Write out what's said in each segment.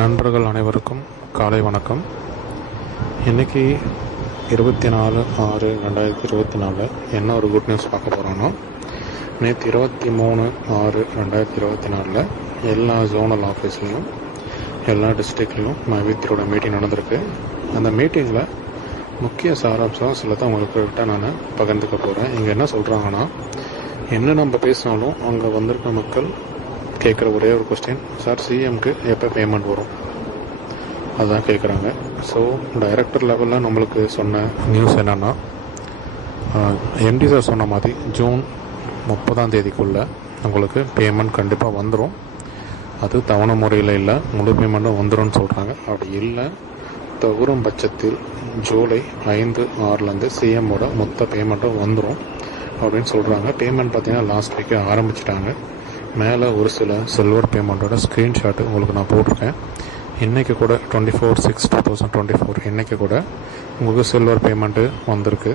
நண்பர்கள் அனைவருக்கும் காலை வணக்கம். இன்றைக்கி 24/6/2024 என்ன ஒரு குட் நியூஸ் பார்க்க போகிறோன்னா, நேற்று 23/6/2024 எல்லா ஜோனல் ஆஃபீஸ்லேயும் எல்லா டிஸ்ட்ரிக்ட்லேயும் மைவித்திரோட மீட்டிங் நடந்திருக்கு. அந்த மீட்டிங்கில் முக்கிய சாராம்சம் சில தான் உங்கள்கிட்ட நான் பகிர்ந்துக்க போகிறேன். இங்கே என்ன சொல்கிறாங்கன்னா, என்ன நம்ம பேசினாலும் அங்கே வந்திருக்க மக்கள் கேட்குற ஒரே ஒரு கொஸ்டின், சார் சிஎம்க்கு எப்போ பேமெண்ட் வரும், அதுதான் கேட்குறாங்க. ஸோ டைரக்டர் லெவலில் நம்மளுக்கு சொன்ன நியூஸ் என்னென்னா, எம்டி சார் சொன்ன மாதிரி ஜூன் 30 உங்களுக்கு பேமெண்ட் கண்டிப்பாக வந்துடும். அது தவணை முறையில் இல்லை, முழு பேமெண்ட்டும் வந்துடும் சொல்கிறாங்க. அப்படி இல்லை தவறும் பட்சத்தில் ஜூலை 5-6 சிஎம்மோட மொத்த பேமெண்ட்டும் வந்துடும் அப்படின்னு சொல்கிறாங்க. பேமெண்ட் பார்த்திங்கன்னா லாஸ்ட் வீக்கே ஆரம்பிச்சிட்டாங்க. மேலே ஒரு சில சில்வர் பேமெண்ட்டோட ஸ்க்ரீன்ஷாட்டு உங்களுக்கு நான் போட்டிருக்கேன். இன்றைக்கி கூட 24/6/2024 இன்றைக்கி கூட உங்களுக்கு சில்வர் பேமெண்ட்டு வந்திருக்கு.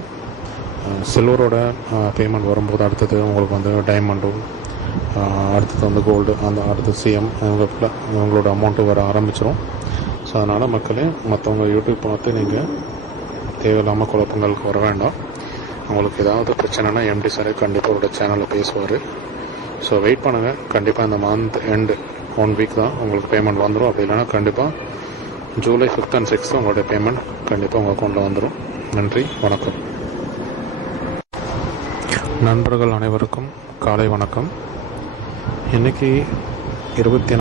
சில்வரோட பேமெண்ட் வரும்போது அடுத்தது உங்களுக்கு வந்து டைமண்டும், அடுத்தது கோல்டு, அந்த அடுத்த சிஎம் இவங்களோட அமௌண்ட்டு வர ஆரம்பிச்சிடும். ஸோ அதனால் மக்களே, மற்றவங்க யூடியூப் பார்த்து நீங்கள் தேவையில்லாமல் குழப்பங்களுக்கு வர வேண்டாம். உங்களுக்கு ஏதாவது பிரச்சனைனா எம்டி சாரே கண்டிப்பாக அவரோட சேனலில் பேசுவார். ஸோ வெயிட் பண்ணுங்கள். கண்டிப்பாக இந்த மந்த் எண்டு 1 வீக் தான் உங்களுக்கு பேமெண்ட் வந்துடும். அப்படி இல்லைனா கண்டிப்பாக ஜூலை 5th and 6th உங்களுடைய பேமெண்ட் கண்டிப்பாக உங்கள் அக்கௌண்ட்டில் வந்துடும். நன்றி, வணக்கம். நண்பர்கள் அனைவருக்கும் காலை வணக்கம். இன்றைக்கி 24